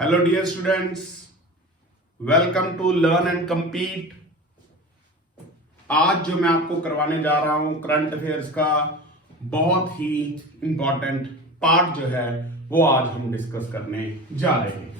Hello dear students, welcome to learn and compete. आज जो मैं आपको करवाने जा रहा हूं करंट अफेयर्स का बहुत ही इंपॉर्टेंट पार्ट जो है वो आज हम डिस्कस करने जा रहे हैं।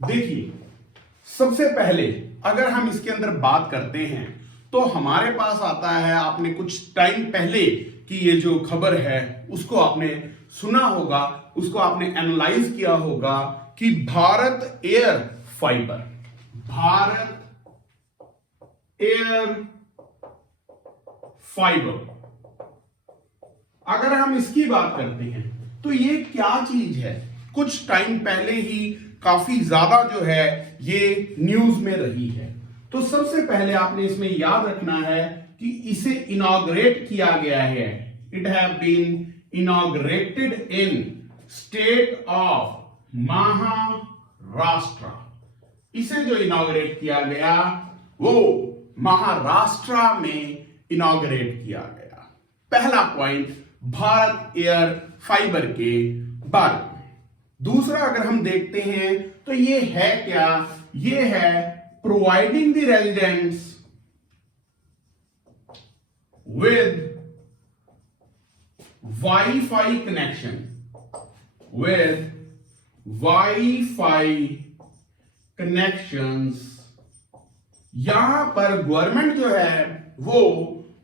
देखिए, सबसे पहले अगर हम इसके अंदर बात करते हैं तो हमारे पास आता है, आपने कुछ टाइम पहले की ये जो खबर है उसको आपने सुना होगा, उसको आपने एनालाइज किया होगा कि भारत एयर फाइबर अगर हम इसकी बात करते हैं तो ये क्या चीज है। कुछ टाइम पहले ही काफी ज्यादा जो है ये न्यूज में रही है। तो सबसे पहले आपने इसमें याद रखना है कि इसे इनॉग्रेट किया गया है। It have been inaugurated in state of Maharashtra. इसे जो इनॉग्रेट किया गया वो महाराष्ट्र में इनॉग्रेट किया गया। पहला पॉइंट भारत एयर फाइबर के बारे में। दूसरा अगर हम देखते हैं तो ये है क्या, ये है providing the residents with wifi connections. यहां पर गवर्नमेंट जो है वो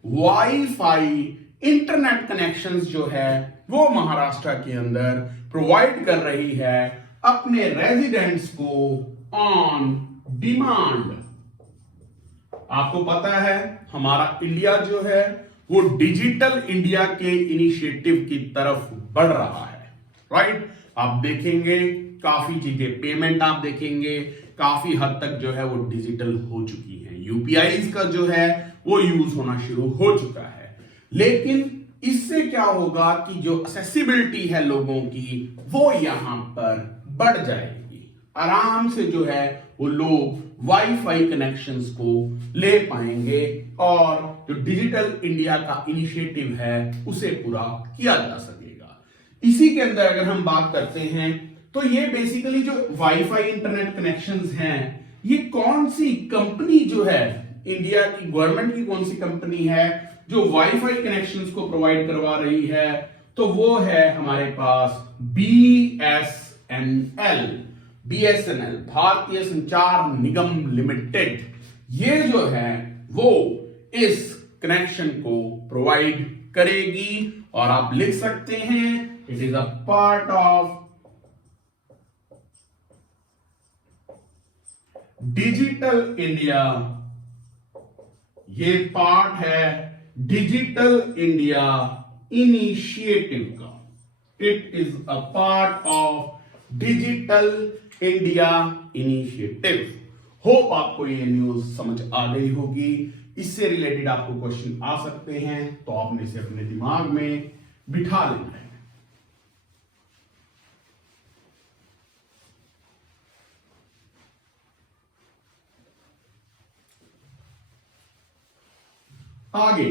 वाईफाई इंटरनेट कनेक्शंस जो है वो महाराष्ट्र के अंदर प्रोवाइड कर रही है अपने रेजिडेंट्स को ऑन डिमांड। आपको पता है हमारा इंडिया जो है वो डिजिटल इंडिया के इनिशिएटिव की तरफ बढ़ रहा है, राइट। आप देखेंगे काफी चीजें, पेमेंट आप देखेंगे काफी हद तक जो है वो डिजिटल हो चुकी है। यूपीआई का जो है वो यूज होना शुरू हो चुका है। लेकिन इससे क्या होगा कि जो एक्सेसिबिलिटी है लोगों की वो यहां पर बढ़ जाएगी। आराम से जो है वो लोग वाईफाई कनेक्शंस को ले पाएंगे और जो डिजिटल इंडिया का इनिशिएटिव है उसे पूरा किया जा सकेगा। इसी के अंदर अगर हम बात करते हैं तो ये बेसिकली जो वाईफाई इंटरनेट कनेक्शंस हैं, ये कौन सी कंपनी जो है, इंडिया की गवर्नमेंट की कौन सी कंपनी है जो वाईफाई कनेक्शंस को प्रोवाइड करवा रही है, तो वो है हमारे पास बीएसएनएल, भारतीय संचार निगम लिमिटेड। ये जो है वो इस कनेक्शन को प्रोवाइड करेगी और आप लिख सकते हैं it is a part of digital India. ये पार्ट है डिजिटल इंडिया इनिशिएटिव का। It is a part of digital India initiative. Hope आपको ये न्यूज समझ आ गई होगी। इससे रिलेटेड आपको क्वेश्चन आ सकते हैं तो आपने इसे अपने दिमाग में बिठा लेना है। आगे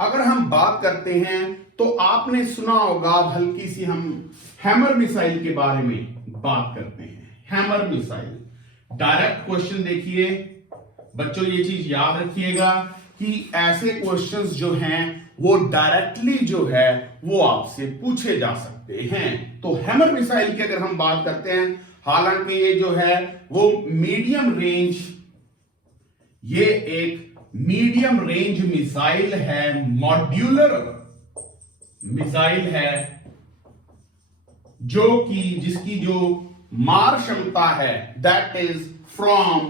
अगर हम बात करते हैं तो आपने सुना होगा, हल्की सी हम हैमर मिसाइल के बारे में बात करते हैं। हैमर मिसाइल डायरेक्ट क्वेश्चन, देखिए बच्चों ये चीज याद रखिएगा कि ऐसे क्वेश्चंस जो हैं वो डायरेक्टली जो है वो आपसे पूछे जा सकते हैं। तो हैमर मिसाइल की अगर हम बात करते हैं, हालांकि ये जो है वो मीडियम रेंज, ये एक मीडियम रेंज मिसाइल है, मॉड्यूलर मिसाइल है, जो कि जिसकी जो मार क्षमता है that is from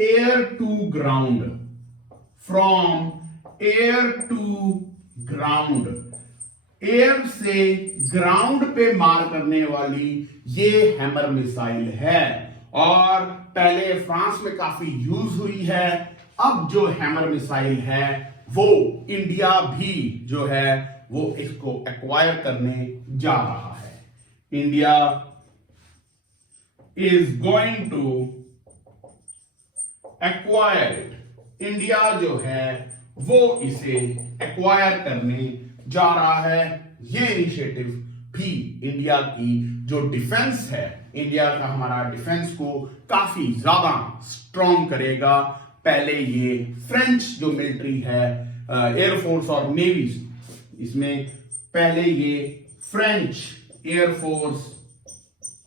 air to ground, air से ग्राउंड पे मार करने वाली ये हैमर मिसाइल है और पहले फ्रांस में काफी यूज हुई है। अब जो हैमर मिसाइल है वो इंडिया भी जो है वो इसको एक्वायर करने जा रहा है। India is going to acquire it. India जो है वो इसे एक्वायर करने जा रहा है। ये इनिशिएटिव भी इंडिया की जो डिफेंस है, इंडिया का हमारा डिफेंस को काफी ज्यादा स्ट्रॉन्ग करेगा। पहले ये फ्रेंच जो मिलिट्री है, एयरफोर्स और नेवी, इसमें पहले ये फ्रेंच एयरफोर्स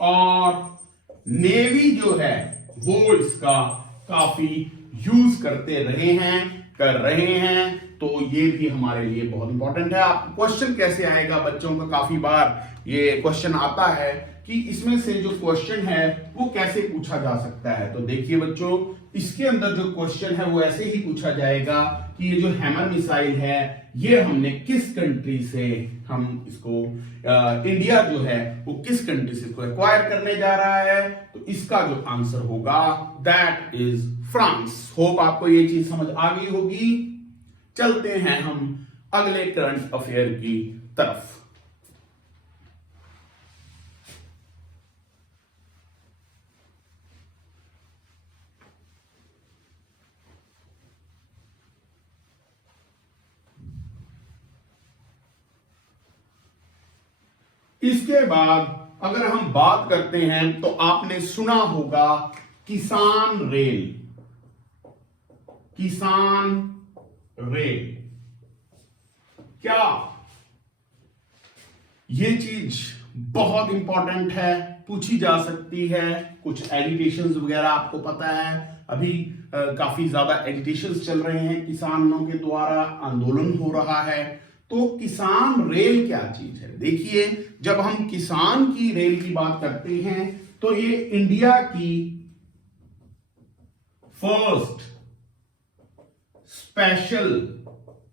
और नेवी जो है वो इसका काफी यूज कर रहे हैं। तो ये भी हमारे लिए बहुत इंपॉर्टेंट है। आप क्वेश्चन कैसे आएगा बच्चों का, काफी बार ये क्वेश्चन आता है कि इसमें से जो क्वेश्चन है वो कैसे पूछा जा सकता है। तो देखिए बच्चों, इसके अंदर जो क्वेश्चन है वो ऐसे ही पूछा जाएगा कि ये जो हैमर मिसाइल है ये हमने किस कंट्री से, हम इसको इंडिया जो है वो किस कंट्री से इसको एक्वायर करने जा रहा है। तो इसका जो आंसर होगा दैट इज फ्रांस। होप आपको ये चीज समझ आ गई होगी। चलते हैं हम अगले करंट अफेयर की तरफ। इसके बाद अगर हम बात करते हैं तो आपने सुना होगा किसान रेल। किसान रेल क्या ये चीज बहुत इंपॉर्टेंट है, पूछी जा सकती है। कुछ एजिटेशंस वगैरह आपको पता है, अभी काफी ज्यादा एजिटेशंस चल रहे हैं, किसानों के द्वारा आंदोलन हो रहा है। तो किसान रेल क्या चीज है? देखिए, जब हम किसान की रेल की बात करते हैं तो ये इंडिया की फर्स्ट स्पेशल,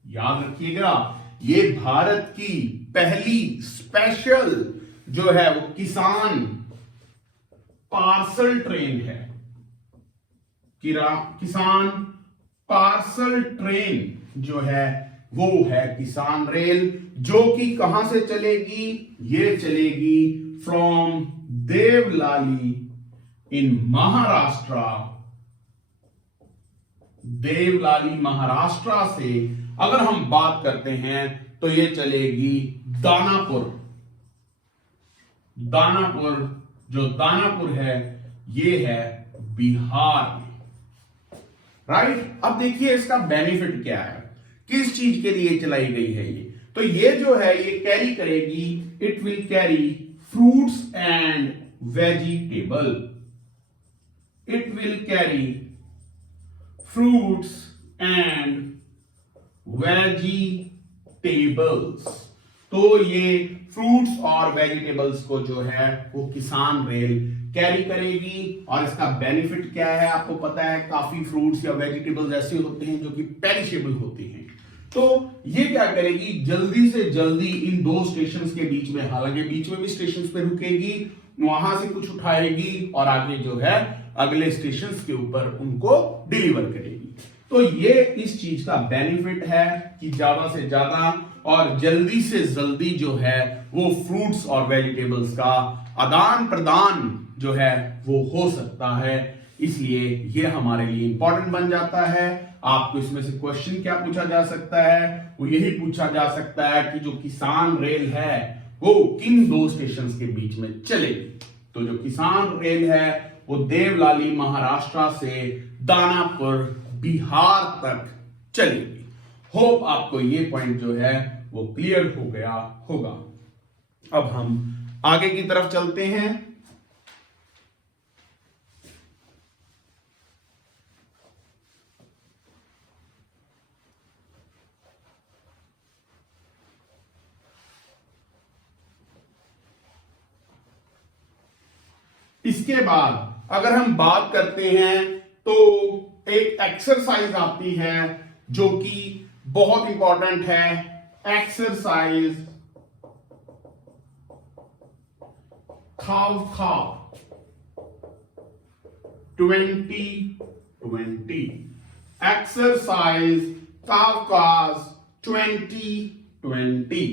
याद रखिएगा, ये भारत की पहली स्पेशल जो है वो किसान पार्सल ट्रेन है। किसान पार्सल ट्रेन जो है वो है किसान रेल, जो कि कहां से चलेगी? ये चलेगी फ्रॉम देवलाली इन महाराष्ट्र। देवलाली महाराष्ट्र से अगर हम बात करते हैं तो ये चलेगी दानापुर। दानापुर, जो दानापुर है ये है बिहार में, राइट। अब देखिए इसका बेनिफिट क्या है, किस चीज के लिए चलाई गई है ये। तो ये जो है ये कैरी करेगी, it will carry fruits and vegetable. It will carry fruits and vegetables. तो ये फ्रूट्स और वेजिटेबल्स को जो है वो किसान रेल कैरी करेगी। और इसका बेनिफिट क्या है आपको पता है, काफी फ्रूट्स या वेजिटेबल्स ऐसे होते हैं जो कि पेरिशेबल होते हैं। तो ये क्या करेगी, जल्दी से जल्दी इन दो स्टेशंस के बीच में, हालांकि बीच में भी स्टेशंस पे रुकेगी, वहां से कुछ उठाएगी और आगे जो है अगले स्टेशंस के ऊपर उनको डिलीवर करेगी। तो ये इस चीज का बेनिफिट है कि ज्यादा से ज्यादा और जल्दी से जल्दी जो है वो फ्रूट्स और वेजिटेबल्स का आदान प्रदान जो है वो हो सकता है। इसलिए ये हमारे लिए इंपॉर्टेंट बन जाता है। आपको इसमें से क्वेश्चन क्या पूछा जा सकता है, वो यही पूछा जा सकता है कि जो किसान रेल है वो किन दो स्टेशंस के बीच में चलेगी। तो जो किसान रेल है वो देवलाली महाराष्ट्र से दानापुर बिहार तक चलेगी। होप आपको ये पॉइंट जो है वो क्लियर हो गया होगा। अब हम आगे की तरफ चलते हैं। इसके बाद अगर हम बात करते हैं तो एक एक्सरसाइज आती है जो कि बहुत इंपॉर्टेंट है, एक्सरसाइज खाव 2020। एक्सरसाइज कावकाज 2020।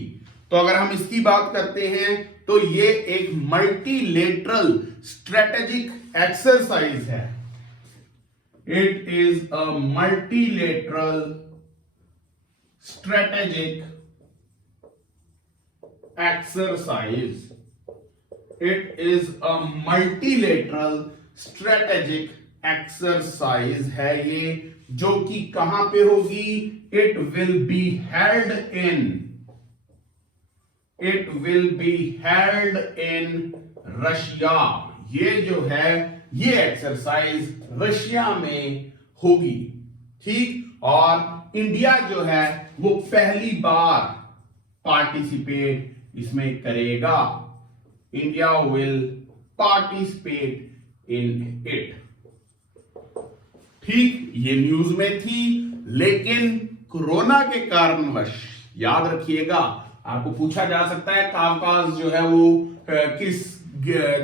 तो अगर हम इसकी बात करते हैं तो ये एक मल्टीलेटरल स्ट्रेटेजिक एक्सरसाइज है। It is a multilateral strategic exercise. It is a multilateral strategic exercise है ये, जो कि कहां पे होगी? It will be held in Russia. ये जो है ये एक्सरसाइज रशिया में होगी, ठीक। और इंडिया जो है वो पहली बार पार्टिसिपेट इसमें करेगा। India will participate in it, ठीक। ये न्यूज में थी, लेकिन कोरोना के कारणवश, याद रखिएगा, आपको पूछा जा सकता है कावकाज जो है वो किस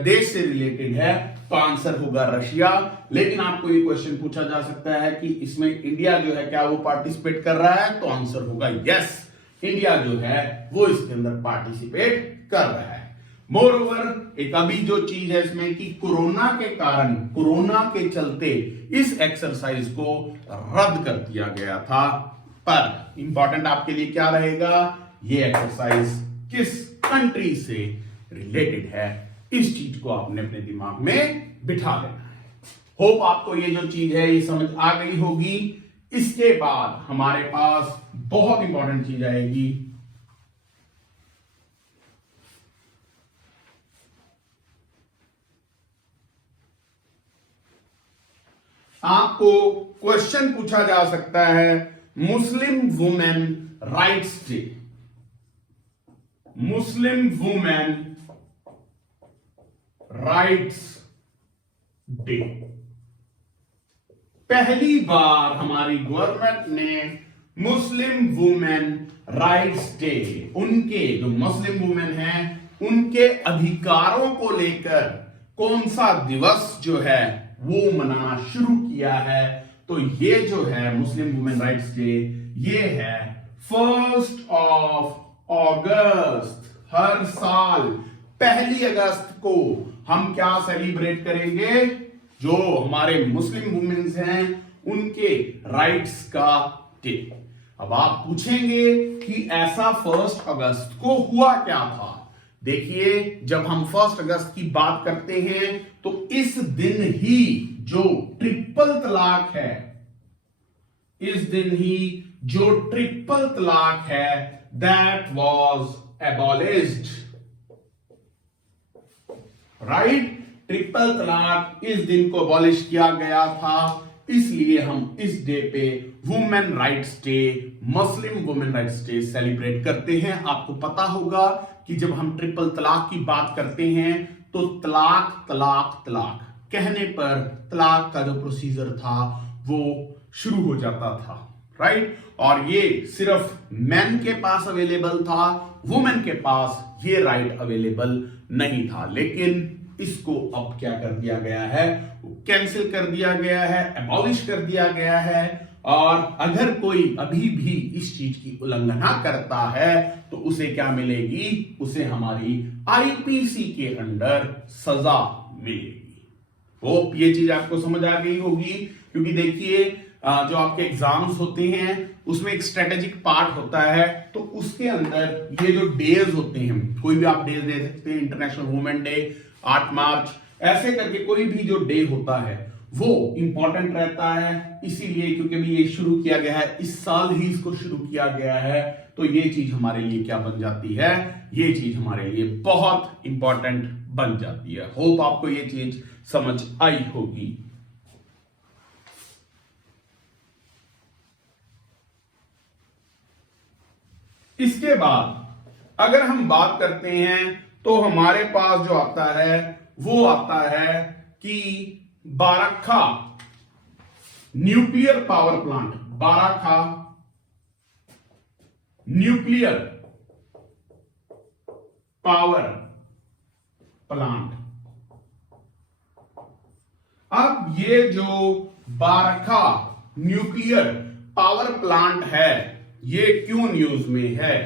देश से रिलेटेड है, तो आंसर होगा रशिया। लेकिन आपको ये क्वेश्चन पूछा जा सकता है कि इसमें इंडिया जो है क्या वो पार्टिसिपेट कर रहा है, तो आंसर होगा यस, इंडिया जो है वो इसके अंदर पार्टिसिपेट कर रहा है। मोर ओवर एक अभी जो चीज है इसमें कि कोरोना के कारण, कोरोना के चलते इस एक्सरसाइज को रद्द कर दिया गया था। पर इंपॉर्टेंट आपके लिए क्या रहेगा, ये एक्सरसाइज किस कंट्री से रिलेटेड है, इस चीज को आपने अपने दिमाग में बिठा लेना है। होप आपको ये जो चीज है ये समझ आ गई होगी। इसके बाद हमारे पास बहुत इंपॉर्टेंट चीज आएगी, आपको क्वेश्चन पूछा जा सकता है Muslim women rights day. Muslim women rights day, पहली बार हमारी गवर्नमेंट ने मुस्लिम वुमेन राइट्स डे, उनके जो मुस्लिम वुमेन हैं उनके अधिकारों को लेकर कौन सा दिवस जो है वो मनाना शुरू किया है। तो ये जो है मुस्लिम वुमेन राइट्स डे, ये है 1 अगस्त। हर साल 1 अगस्त को हम क्या सेलिब्रेट करेंगे, जो हमारे मुस्लिम वुमेन्स हैं उनके राइट्स का डे। अब आप पूछेंगे कि ऐसा 1 अगस्त को हुआ क्या था। देखिए, जब हम 1 अगस्त की बात करते हैं तो इस दिन ही जो ट्रिपल तलाक है, इस दिन ही जो ट्रिपल तलाक है, that was abolished, right. Triple तलाक इस दिन को अबॉलिश किया गया था, इसलिए हम इस डे पे women rights day, Muslim women rights day celebrate करते हैं। आपको पता होगा कि जब हम ट्रिपल तलाक की बात करते हैं तो तलाक तलाक तलाक कहने पर तलाक का जो प्रोसीजर था वो शुरू हो जाता था, राइट। और ये सिर्फ मैन के पास अवेलेबल था, वुमेन के पास ये राइट अवेलेबल नहीं था। लेकिन इसको अब क्या कर दिया गया है, कैंसिल कर दिया गया है, एबॉलिश कर दिया गया है। और अगर कोई अभी भी इस चीज की उल्लंघना करता है तो उसे क्या मिलेगी, उसे हमारी आईपीसी के अंडर सजा मिलेगी। होप ये चीज आपको समझ आ गई होगी, क्योंकि देखिए जो आपके एग्जाम्स होते हैं उसमें एक स्ट्रेटेजिक पार्ट होता है, तो उसके अंदर ये जो डेज होते हैं, कोई भी आप डेज दे सकते हैं, इंटरनेशनल वुमेन डे, 8 मार्च, ऐसे करके कोई भी जो डे होता है वो इंपॉर्टेंट रहता है। इसीलिए क्योंकि भी ये शुरू किया गया है, इस साल ही इसको शुरू किया गया है, तो ये चीज हमारे लिए क्या बन जाती है, ये चीज हमारे लिए बहुत इंपॉर्टेंट बन जाती है। होप आपको ये चीज समझ आई होगी। इसके बाद अगर हम बात करते हैं तो हमारे पास जो आता है वो आता है कि Barakah nuclear power plant, Barakah nuclear power plant. अब ये जो बाराखा न्यूक्लियर पावर प्लांट है ये क्यों न्यूज में है,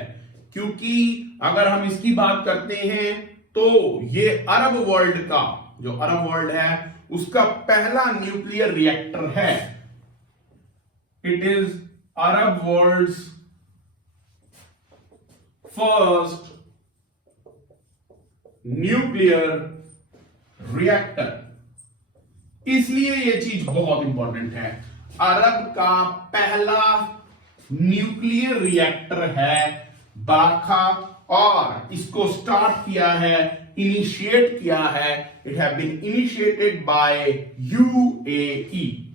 क्योंकि अगर हम इसकी बात करते हैं तो ये अरब वर्ल्ड का, जो अरब वर्ल्ड है उसका पहला न्यूक्लियर रिएक्टर है। It is Arab world's first nuclear reactor. इसलिए यह चीज बहुत इंपॉर्टेंट है, अरब का पहला न्यूक्लियर रिएक्टर है बारखा, और इसको स्टार्ट किया है, इनिशिएट किया है, it have been initiated by UAE.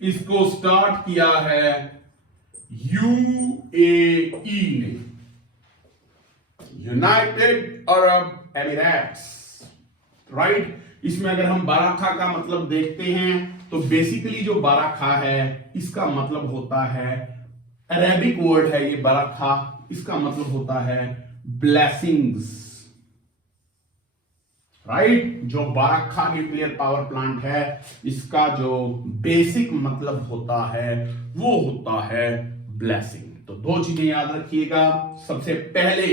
इसको स्टार्ट किया है यूएई ने, यूनाइटेड अरब एमिरेट्स, राइट। इसमें अगर हम बाराखा का मतलब देखते हैं तो बेसिकली जो बाराखा है इसका मतलब होता है, अरेबिक वर्ड है ये बाराखा, इसका मतलब होता है ब्लेसिंग्स, राइट। जो बाराखा न्यूक्लियर पावर प्लांट है इसका जो बेसिक मतलब होता है वो होता है ब्लेसिंग। तो दो चीजें याद रखिएगा, सबसे पहले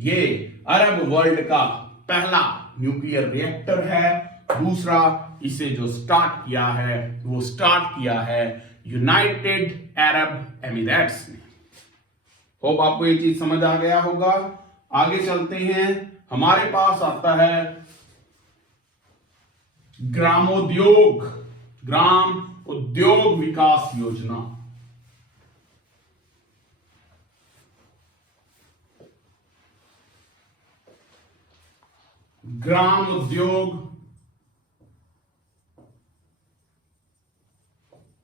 ये अरब वर्ल्ड का पहला न्यूक्लियर रिएक्टर है, दूसरा इसे जो स्टार्ट किया है वो स्टार्ट किया है यूनाइटेड अरब एमिरेट्स ने। होप आपको ये चीज समझ आ गया होगा। आगे चलते हैं, हमारे पास आता है ग्रामोद्योग, ग्राम उद्योग विकास योजना। ग्राम उद्योग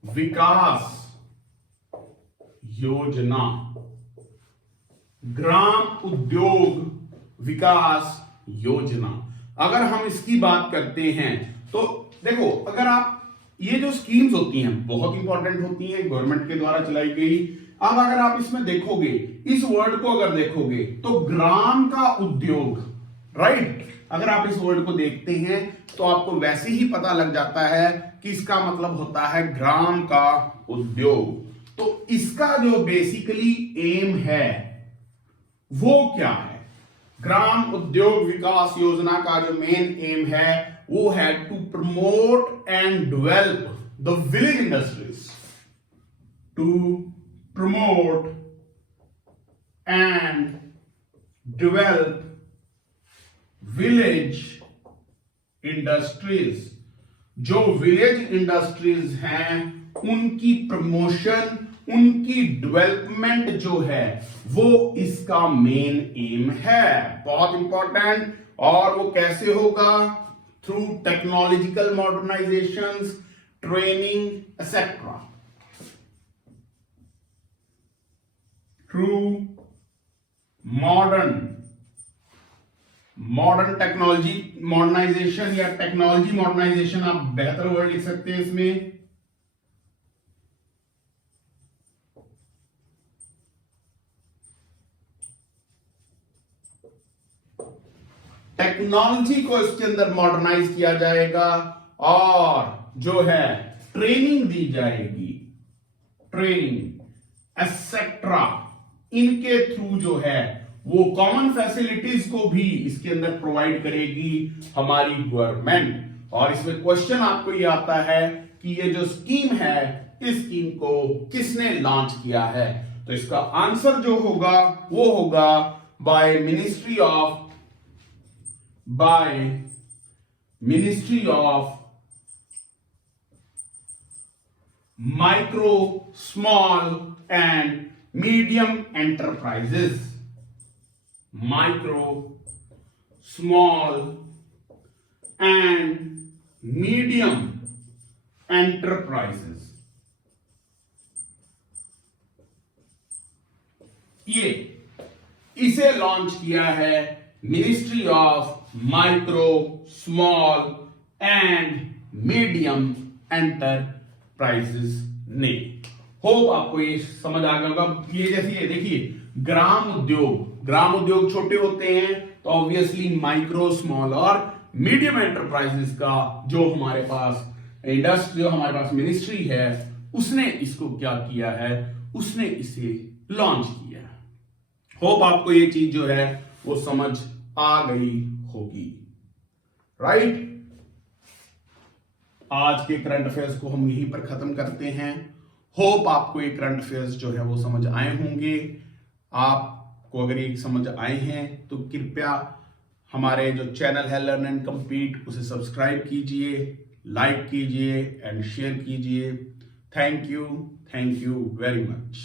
विकास योजना, ग्राम उद्योग विकास योजना। अगर हम इसकी बात करते हैं तो देखो, अगर आप ये जो स्कीम्स होती हैं बहुत इंपॉर्टेंट होती हैं, गवर्नमेंट के द्वारा चलाई गई। अब अगर आप इसमें देखोगे, इस वर्ड को अगर देखोगे तो ग्राम का उद्योग, राइट, अगर आप इस वर्ड को देखते हैं तो आपको वैसे ही पता लग जाता है कि इसका मतलब होता है ग्राम का उद्योग। तो इसका जो बेसिकली एम है वो क्या है? ग्राम उद्योग विकास योजना का जो मेन एम है वो है to promote and develop the village industries, to promote and develop village industries. जो विलेज इंडस्ट्रीज हैं उनकी प्रमोशन, उनकी डेवलपमेंट जो है वो इसका मेन एम है, बहुत इंपॉर्टेंट। और वो कैसे होगा? Through technological modernisations, training etcetera, through modern technology modernisation या टेक्नोलॉजी मॉडर्नाइजेशन, आप बेहतर वर्ड लिख सकते हैं इसमें। टेक्नोलॉजी को इसके अंदर मॉडर्नाइज किया जाएगा और जो है ट्रेनिंग दी जाएगी, ट्रेनिंग एक्सेट्रा। इनके थ्रू जो है वो कॉमन फैसिलिटीज को भी इसके अंदर प्रोवाइड करेगी हमारी गवर्नमेंट। और इसमें क्वेश्चन आपको ये आता है कि ये जो स्कीम है इस स्कीम को किसने लॉन्च किया है? तो इसका आंसर जो होगा वो होगा by ministry of micro small and medium enterprises, micro small and medium enterprises. ये इसे लॉन्च किया है ministry of micro small and medium enterprises ने। होप आपको ये समझ आ गया होगा। ये जैसे देखिए ग्राम उद्योग छोटे होते हैं तो ऑब्वियसली माइक्रो स्मॉल और मीडियम एंटरप्राइजेस का जो हमारे पास इंडस्ट्री, जो हमारे पास मिनिस्ट्री है उसने इसको क्या किया है, उसने इसे लॉन्च किया है। होप आपको ये चीज जो है वो समझ आ गई होगी, राइट। आज के करंट अफेयर्स को हम यहीं पर खत्म करते हैं। होप आपको ये करंट अफेयर्स जो है वो समझ आए होंगे। आपको अगर ये समझ आए हैं तो कृपया हमारे जो चैनल है लर्न एंड कम्पीट उसे सब्सक्राइब कीजिए, लाइक कीजिए एंड शेयर कीजिए। Thank you very much.